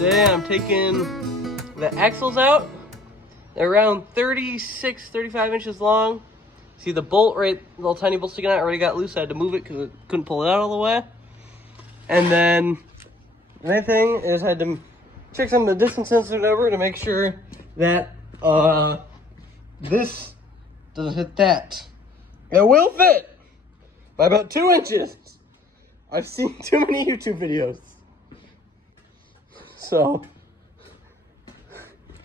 Today I'm taking the axles out. They're around 36, 35 inches long. See the bolt right, little tiny bolt sticking out, already got loose. I had to move it because I couldn't pull it out all the way. And then the main thing is I had to check some of the distance sensors over to make sure that this doesn't hit that. It will fit by about 2 inches. I've seen too many YouTube videos. So,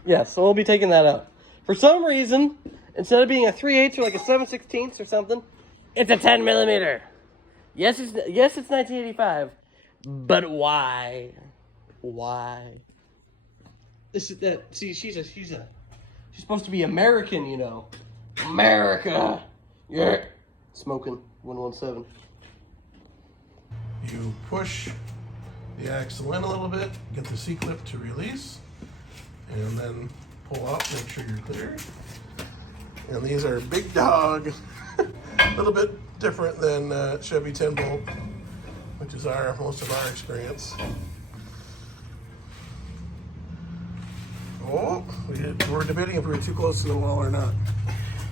yeah, so we'll be taking that out. For some reason, instead of being a 3/8 or like a 7/16 or something, it's a 10 millimeter. Yes, it's 1985, but why? Why? This is that. See, she's supposed to be American, you know. America. Yeah. Smoking 117. You push the axle in a little bit, get the C-clip to release, and then pull out, make sure you're clear. And these are big dog, a little bit different than Chevy 10 bolt, which is most of our experience. Oh, we're debating if we're too close to the wall or not.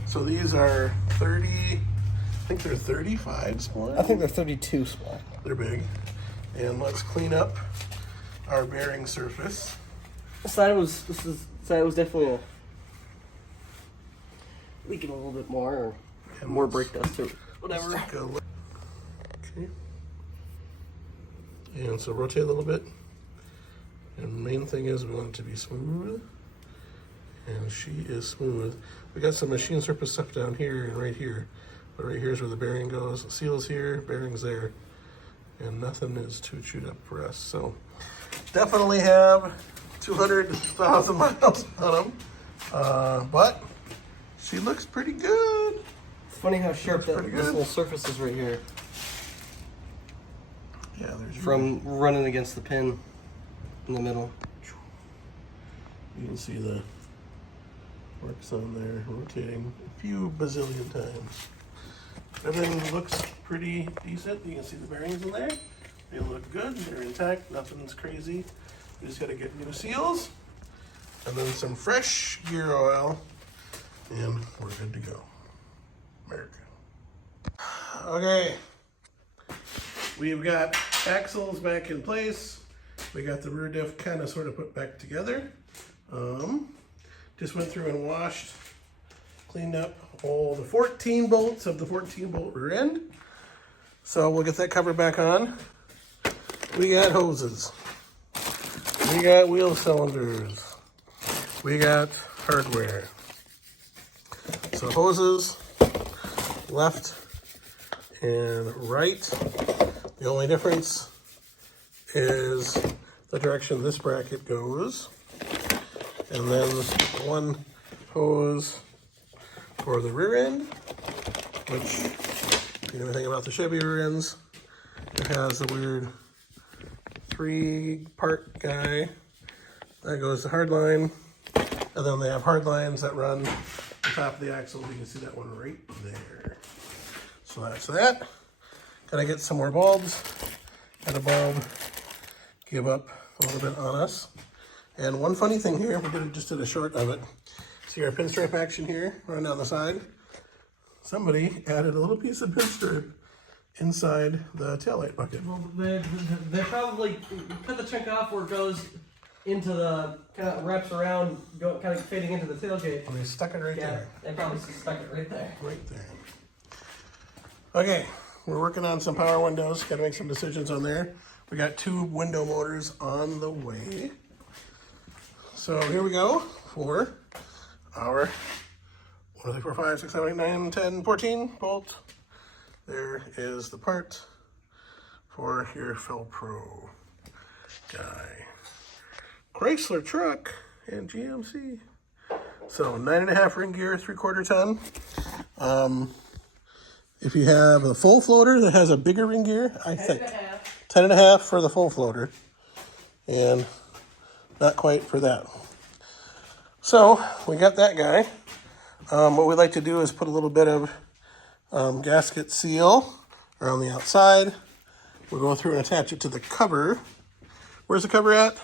So these are 30, I think they're 35 spline. I think they're 32 spline. They're big. And let's clean up our bearing surface. This side was definitely leaking a little bit more, or more brake dust or whatever. Okay. And so rotate a little bit. And the main thing is we want it to be smooth. And she is smooth. We got some machine surface stuff down here and right here. But right here is where the bearing goes. Seal's here, bearing's there. And nothing is too chewed up for us. So definitely have 200,000 miles on them. But she looks pretty good. It's funny how sharp this little surface is right here. Yeah, there's from running against the pin in the middle. You can see the marks on there rotating a few bazillion times. Everything looks pretty decent. You can see the bearings in there. They look good. They're intact. Nothing's crazy. We just got to get new seals and then some fresh gear oil, and we're good to go. America. Okay. We've got axles back in place. We got the rear diff kind of sort of put back together. Just went through and washed, cleaned up all the 14 bolts of the 14 bolt rear end. So we'll get that cover back on. We got hoses. We got wheel cylinders. We got hardware. So hoses, left and right. The only difference is the direction this bracket goes. And then one hose for the rear end, which, if you know anything about the Chevy rear ends, it has a weird 3-part guy that goes to hard line, and then they have hard lines that run on top of the axle. You can see that one right there. So that's that. Gotta get some more bulbs. Got a bulb give up a little bit on us. And one funny thing here, just did a short of it. See our pinstripe action here, running down the side? Somebody added a little piece of pinstripe inside the taillight bucket. Well, they probably cut the chunk off where it goes into the, kind of wraps around, kind of fading into the tailgate. And they stuck it right there. They probably stuck it right there. Right there. Okay, we're working on some power windows. Got to make some decisions on there. We got 2 window motors on the way. So here we go for our 1, 2, 3, 4, 5, 6, 7, 8, 9, 10, 14 bolt. There is the part for your Felpro guy. Chrysler truck and GMC. So 9.5 ring gear, 3/4 ton. If you have a full floater that has a bigger ring gear, I think 10.5 for the full floater, and not quite for that. So we got that guy. What we like to do is put a little bit of gasket seal around the outside. We'll go through and attach it to the cover. Where's the cover at?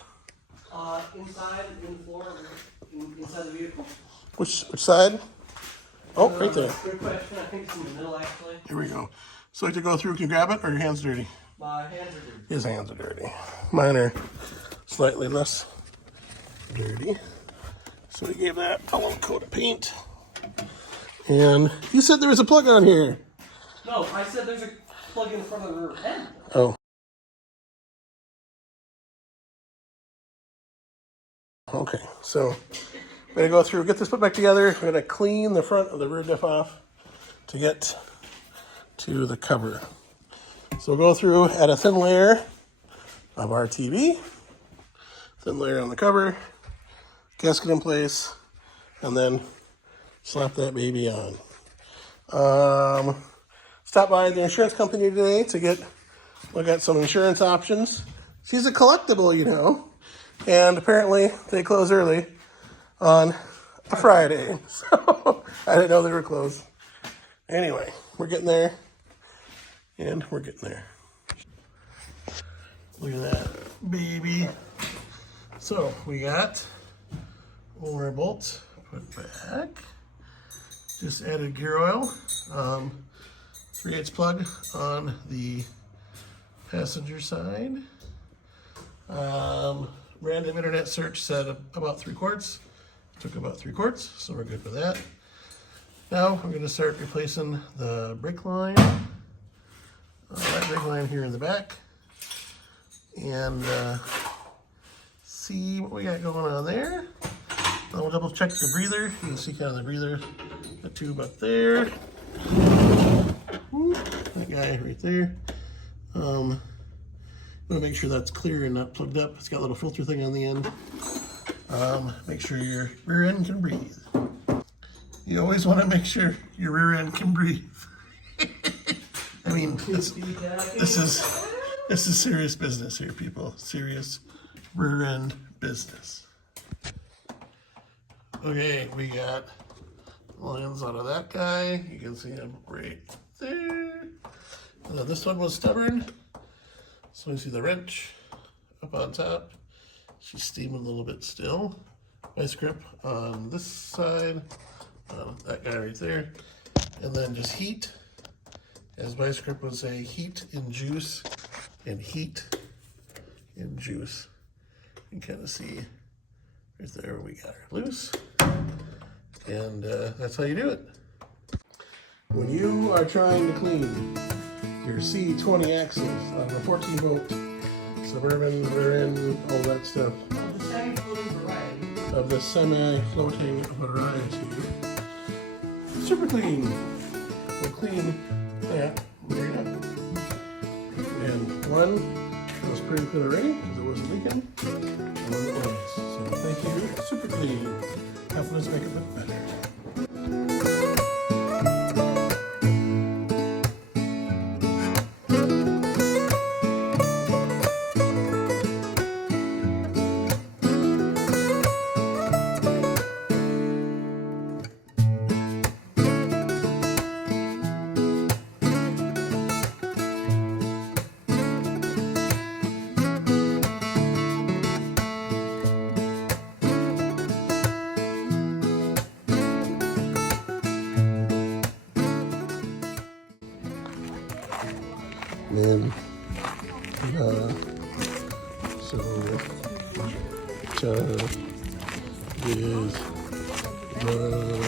Inside, in the floor, inside the vehicle. Which side? Oh, right there. Good question. I think it's in the middle, actually. Here we go. So like to go through, can you grab it or your hands dirty? My hands are dirty. His hands are dirty. Mine are slightly less dirty. So we gave that a little coat of paint. And you said there was a plug on here. No, I said there's a plug in front of the rear end. Oh. Okay, so we're gonna go through, get this put back together. We're gonna clean the front of the rear diff off to get to the cover. So we'll go through, add a thin layer of RTV, thin layer on the cover, gasket in place, and then slap that baby on. Stopped by the insurance company today to look at some insurance options. She's a collectible, you know, and apparently they close early on a Friday, so I didn't know they were closed. Anyway, we're getting there, and we're getting there. Look at that, baby. So we got all our bolts put back. Just added gear oil. 3/8 plug on the passenger side. Random internet search said about 3 quarts. Took about 3 quarts, so we're good with that. Now we're going to start replacing the brake line. That brake line here in the back. And see what we got going on there. Then we'll double check the breather. You can see kind of the breather, the tube up there. That guy right there. Want to make sure that's clear and not plugged up. It's got a little filter thing on the end. Make sure your rear end can breathe. You always want to make sure your rear end can breathe. I mean, this is serious business here, people. Serious rear end business. Okay, we got lines out of that guy. You can see him right there. And then this one was stubborn. So you see the wrench up on top. She's steaming a little bit still. Vice grip on this side. That guy right there. And then just heat. As vice grip would say, heat in juice and heat in juice. You can kind of see right there where we got her loose. And that's how you do it. When you are trying to clean your C20 axles of a 14 volt Suburban, rear end, all that stuff. Of the semi-floating variety. Super clean. We'll clean that right up. And one was pretty good already because it wasn't leaking. And one was. So thank you, Super Clean, helping us make it look better. And so is the